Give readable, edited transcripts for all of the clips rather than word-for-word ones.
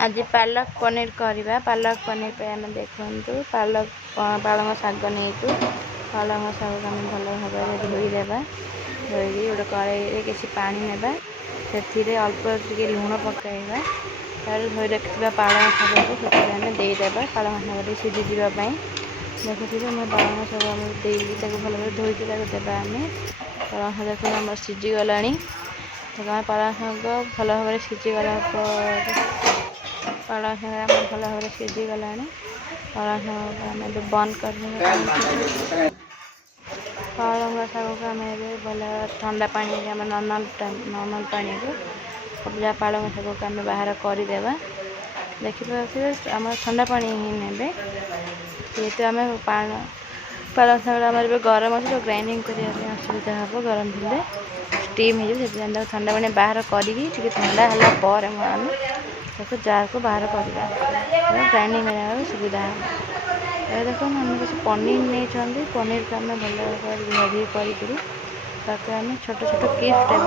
आज पालक पनीर करवा। पालक पनीर पे आम देखु पालंग शाग नहीं पालंग शाग को आम भल भाव धोईदे धोई गोटे कड़ाई किसी पा ना से अल्प टे लुण पकड़ा तार धोई रखा पालंग शाग को आम देदेबा पालंग शाग सीझी जावाई देखिए आम पालंग शाग आम भल भाव धोईकी देवा आम पालंग शाग देखो आम सीझीगला पालंग शाग भल भाव सीझीगला पालंग शाग आम भल भाव सीझीगला पालंग शाग आम बंद कर पालंग शाग को आम भल ठंडा पानी आम नॉर्मल पानी को जहाँ पालंग शाग को आम बाहर करदेवा देखिए आम ठंडा पानी ही ने तो आम पालंग शाग आम गरम अच्छे तो ग्राइंडिंग करने असुविधा हम गरम थे स्टीम हो ठंडा पानी बाहर करी ठंडा है आम जार को बाहर करवा ग्राइंडिंग करने सुविधा है। देखो आम किसी पनीर नहीं पनीर को आम भल भाई कर आम छोट छोट किप्स टाइप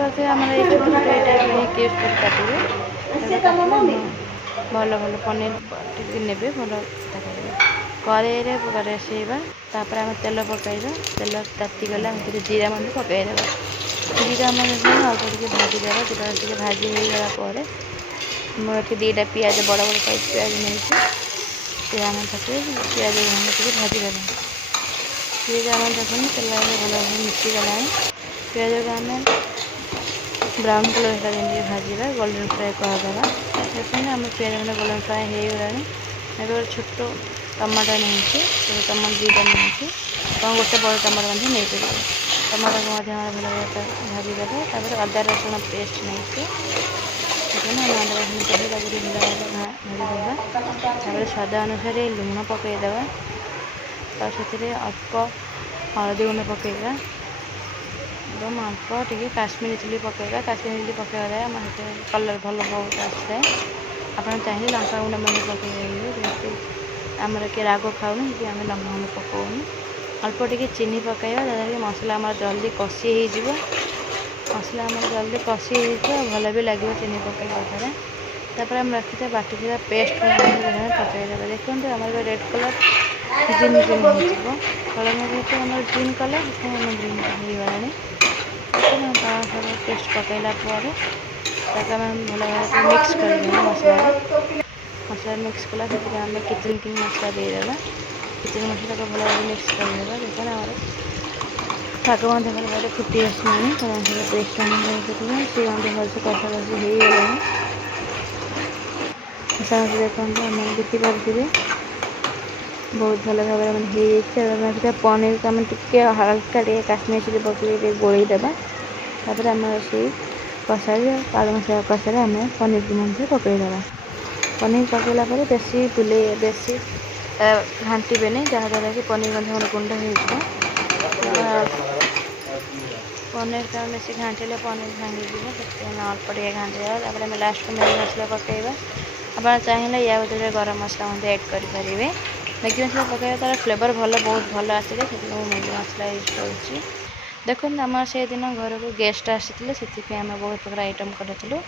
देखिए आम छोट छोट टाइप किप्स काटे भल भल पनीर टी ने भल कड़े बसैबा तापर आम तेल पकईबा तेल तातीगला जीरा मंडी पकईदेवा जीरा मंडी अल्प टे भाजीदेवा जीरा टे भाजी होगला मुझे दुईटा पिज बड़ बड़ साइज पिज नहीं आम पिज टे भाजीदेवा पिज आम देखो तेल भल भाव मिसीगला पिज को आम ब्राउन कलर है भाजवा गोल्डन फ्राए करदेवा देखते आम पिज मैंने गोल्डन फ्राए होगला गोटे छोट टमाटो नहीं टमाटो दुईटा नहीं गोटे बड़ टमाटो नहीं टमाटो को भल भाजीदेवा अदा रसुण पेस्ट नहीं अदा रसुण पेस्ट भाजीदेवा स्वाद अनुसार लुण पकईदेवा से अल्प हलदी गुंड पकईवा एकदम अल्प टे काश्मीरी चिली पकईवा काश्मीरी चिली पकड़ा कलर भल बहुत आसता है आप चाहिए लंका गुंड मैंने पकड़े आमर किए राग खाऊनी आम लंका गुंड पकाऊनी अल्प टे चीनी पकड़ा जहाँकि मसला आम जल्दी कषि हो मसला आम जल्दी कषि हो भल भी लगे चीनी पकड़ा तापर आम रखी था बाटी था पेस्ट पकईदेवा देखते आम रेड कलर ग्रीन ग्रीन हो कलर जेहतु आम ग्रीन कलर आम ग्रीन होगला पालंग शाग पेस्ट पकईला आम भल भाव मिक्स कर मसला मिक्स कला आम किचन किंग मसला देदेवा किचन मसला को भल भाव मिक्स करदेवा देखो आम शाग भल भाव फुटी आसलानी पालंग शाग पेस्ट आम सी भल से कषा कषि होगला समस्त देखते आम देखिपे बहुत भल भाव पनीर को आम टे हल्का टे काश्मीर चिली पकड़ गोलेदेवा तापर आम से कषा पालंग शाग कषा आम पनीर की मंदिर पकईदेवा पनीर पकईला बेसी बुले बेसी घाटे नहीं जहाँद्वारा कि पनीर गुंड हो पनीर को बेसी घाटे पनीर भांगी अल्प टे घाटे आम लास्ट को मैगी मसला पकईवा आप चाहिए या बदले गरम मसला ऐड करेंगे मैगी मसला पकड़ा तार फ्लेवर भल बहुत भल आसे मैगी मसला यूज कर देखो आम से दिन घर को गेस्ट आसी से बहुत प्रकार आइटम करूँ